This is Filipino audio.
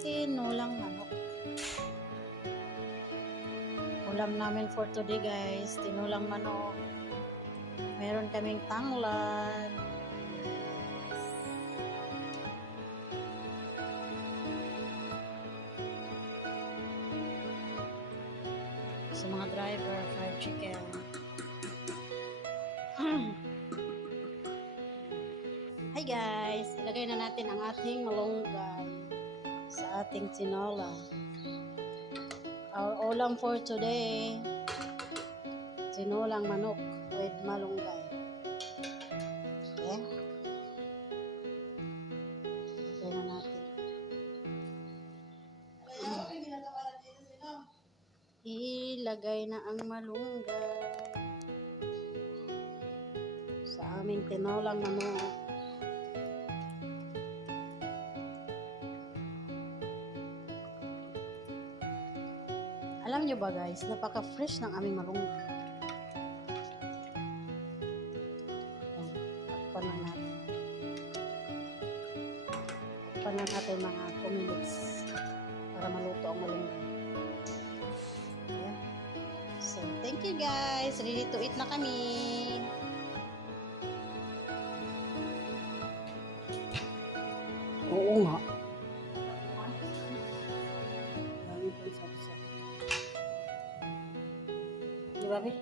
Tinulang manok. Ulam namin for today guys, tinulang manok. Meron kaming tanglad. Sa mga driver, fried chicken. Hi guys, ilagay na natin ang ating malunggay sa ating tinola. Our ulam for today, tinulang manok with malunggay. Okay? Ilagay na natin. Ilagay na ang malunggay sa aming tinulang manok. Alam nyo ba guys, napaka-fresh ng aming malunggay. Takpan na natin. Takpan na natin mga 2 minutes para maluto ang malunggay. Yeah. So, thank you guys. Ready to eat na kami. Oo nga. Dami pa yung sapsap. Di ba, Be?